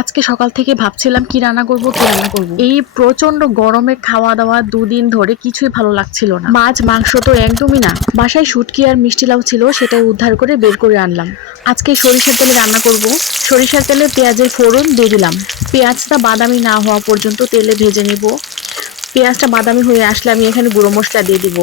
আজকে সকাল থেকে ভাবছিলাম কি রান্না করব। এই প্রচন্ড গরমে খাওয়া দাওয়া দুদিন ধরে কিছুই ভালো লাগছিল না। মাছ মাংস তো একদমই না। বাসায় শুটকি আর মিষ্টি লাউ ছিল, সেটাই উদ্ধার করে বের করে আনলাম। আজকে সরিষার তেলে রান্না করব। সরিষার তেলে পেঁয়াজের ফোড়ন দিয়ে দিলাম। পেঁয়াজটা বাদামি না হওয়া পর্যন্ত তেলে ভেজে নিব। পেঁয়াজটা বাদামি হয়ে আসলে আমি এখানে গুঁড়ো মশলা দিয়ে দিব।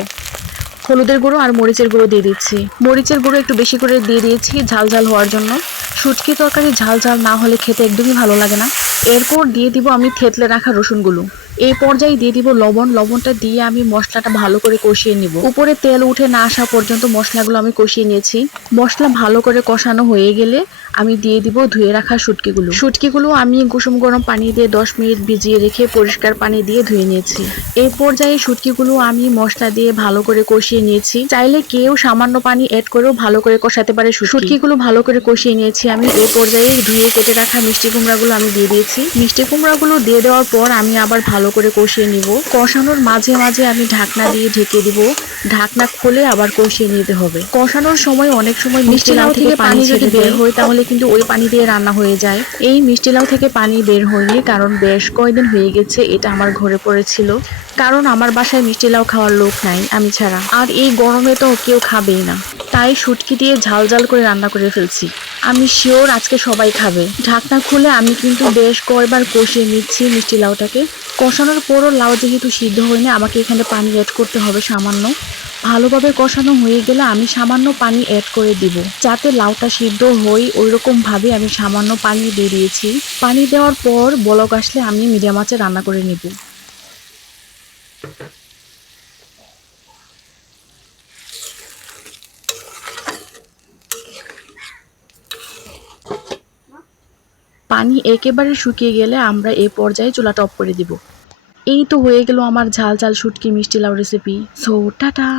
হলুদের গুঁড়ো আর মরিচের গুঁড়ো দিয়ে দিচ্ছি। মরিচের গুঁড়ো একটু বেশি করে দিয়ে দিয়েছি ঝাল ঝাল হওয়ার জন্য। শুটকি তরকারি ঝাল ঝাল না হলে খেতে একদমই ভালো লাগে না। এরপর দিয়ে দিব আমি থেতলে রাখা রসুনগুলো। এই পর্যায়ে দিয়ে দিব লবণ। লবণটা দিয়ে আমি মশলাটা ভালো করে কষিয়ে নিব। উপরে তেল উঠে না আসা পর্যন্ত মশলাগুলো আমি কষিয়ে নিয়েছি। মশলা ভালো করে কষানো হয়ে গেলে আমি দিয়ে দিব ধুয়ে রাখা শুটকিগুলো। শুটকিগুলো আমি কুসুম গরম পানি দিয়ে 10 মিনিট ভিজিয়ে রেখে পরিষ্কার পানি দিয়ে ধুয়ে নিয়েছি। এই পর্যায়ে শুটকিগুলো আমি মশলা দিয়ে ভালো করে কষিয়ে নিয়েছি। চাইলে কেউ সামান্য পানি অ্যাড করেও ভালো করে কষাতে পারে। শুটকিগুলো ভালো করে কষিয়ে নিয়েছি আমি। এই পর্যায়ে ধুয়ে কেটে রাখা মিষ্টি কুমড়াগুলো আমি দিয়ে দিয়েছি। মিষ্টি কুমড়াগুলো দিয়ে দেওয়ার পর আমি আবার ভালো করে কষিয়ে নিব। কষানোর মাঝে মাঝে আমি ঢাকনা দিয়ে ঢেকে দিব। ঢাকনা খুলে আবার কষিয়ে নিতে হবে। কষানোর সময় অনেক সময় মিষ্টি লাউ থেকে পানি যদি বের হয় তাহলে কিন্তু ওই পানি দিয়ে রান্না হয়ে যায়। এই মিষ্টি লাউ থেকে পানি বের হয়নি, কারণ বেশ কয়েকদিন হয়ে গেছে এটা আমার ঘরে পড়েছিল। কারণ আমার বাসায় মিষ্টি লাউ খাওয়ার লোক নাই আমি ছাড়া। আর এই গরমে তো কেউ খাবেই না। তাই শুটকি দিয়ে ঝাল ঝাল করে রান্না করে ফেলছি। আমি শিওর আজকে সবাই খাবে। ঢাকনা খুলে আমি কিন্তু বেশ কয়েকবার কষিয়ে নিচ্ছি মিষ্টি লাউটাকে। কষানোর পরও লাউ যেহেতু সিদ্ধ হয়নি, আমাকে এখানে পানি অ্যাড করতে হবে সামান্য। ভালোভাবে কষানো হয়ে গেলে আমি সামান্য পানি অ্যাড করে দিব, যাতে লাউটা সিদ্ধ হয় ওইরকম ভাবে আমি সামান্য পানি দিয়ে দিয়েছি। পানি দেওয়ার পর বলক আসলে আমি মিডিয়াম আঁচে রান্না করে নেব। পানি একেবারে শুকিয়ে গেলে আমরা এই পর্যায়ে চুলাটা অফ করে দিব। এই তো হয়ে গেল আমার ঝাল ঝাল শুটকি মিষ্টি লাউ রেসিপি। So tata.